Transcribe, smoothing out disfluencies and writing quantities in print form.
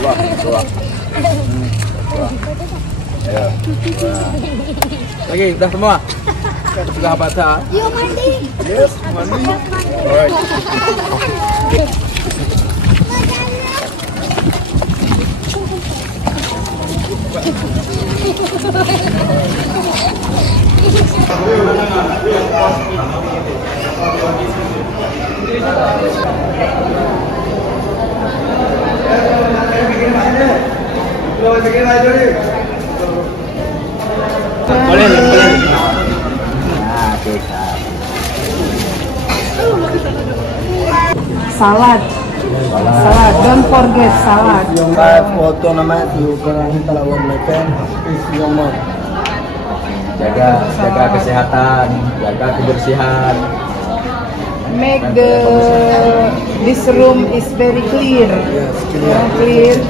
Wah, wah. Ayo. Lagi, udah semua? Sudah baca? Yuk mandi. Yes, mandi. Alright. Boleh, boleh. Nah, kita. Salad. Salad. Don't forget salad. Yung kahit foto naman, yung kurang talawag na pen, is yung mo. Jaga kesehatan, jaga kebersihan. Make this room is very clear. Yes, Clear.